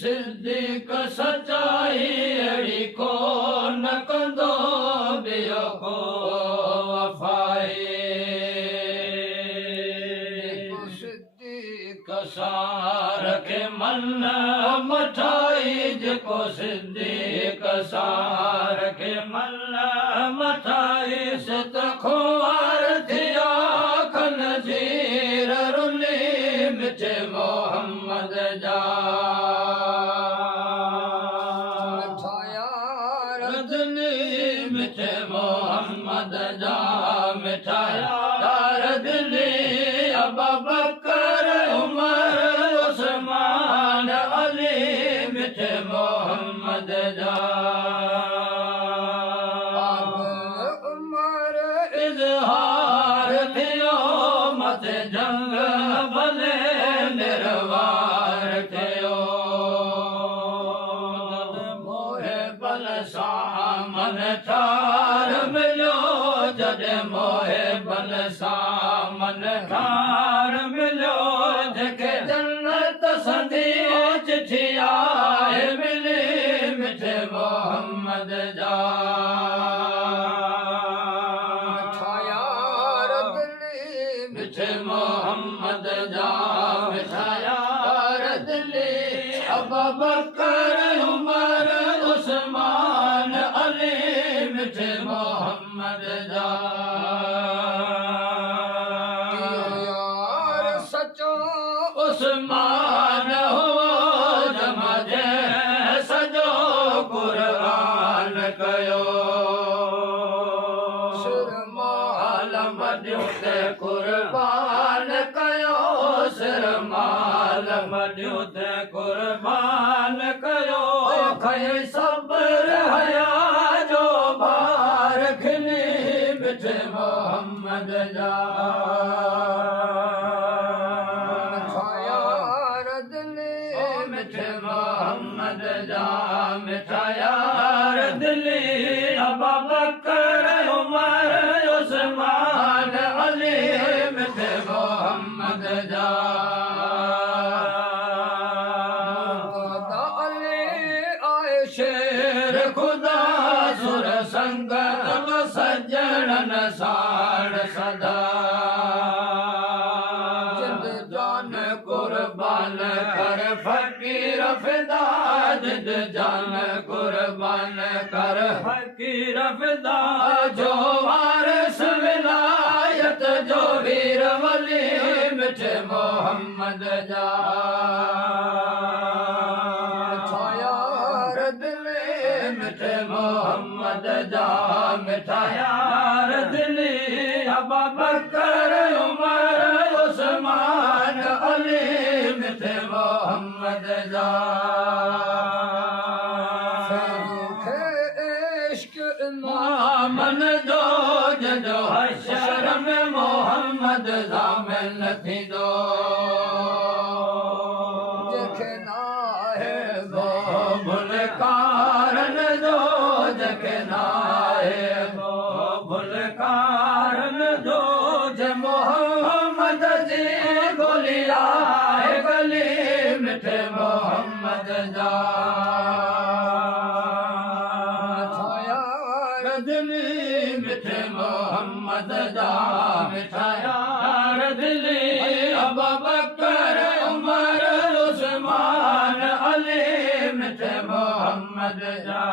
सिद्दीक़ सचाई अहिड़ी को न कंदो ॿियो को वफ़ाई सिद्दीक़ सां रखे मन मठाई जेको सिद्दीक़ सां रखे मन मठाई सत खुआर थिया खन जीर रुली मिठे मोहम्मद जा मिठे मोहम्मद जा मिठाया यार दिली अबू बकर उमर उस्मान अली मिठे मोहम्मद जा उमर इज़हार थियो मथे जंग भले निर्वार थियो मोहे बल सां मन ठार मिलियो जॾहिं मोहे बल सां मन ठार मिलियो जेके जन्नत संधी चिठी आहे मिली मिठे मोहम्मद जा यार दिली मिठे मोहम्मद जा मिठा यार दिली अबू बकर उमर उस्मान अली मिठे मोहम्मद जा यार सचो उस्मान हो जमा जे सजो कुरान कयो सिर माल मडियो ते कुर्बान कयो सिर माल मडियो ते कुर्बान कयो खयो सब्र हया जो भार खिली मिठे मोहम्मद जा यार दिली मिठे मोहम्मद जा मिठा यार दिली अबू बकर उमर उस्मान अली मिठे मोहम्मद जा शेर खुदा सुर संगत सज्जन साण सदा जिद जान कुर्बान कर फकीर फिदा जिद जान कुर्बान कर फकीर फिदा जो वारिस विलायत जो वीर वली मिठे मोहम्मद जा मिठे मोहम्मद जा मिठा यार दिली अबू बकर उमर उस्मान अली मिठे मोहम्मद जा इश्क इमामन जो जो हशर में मोहम्मद ज़ामिन थींदो जेके नाहे वो भुलकारन जो जेके नाहे वो भुलकारन जो जे मोहम्मद जी गोली आहे गली मिठे मोहम्मद जा दिली मिठे मोहम्मद जा मिठा यार दिली अबू बकर उमर उस्मान अली मिठे मोहम्मद जा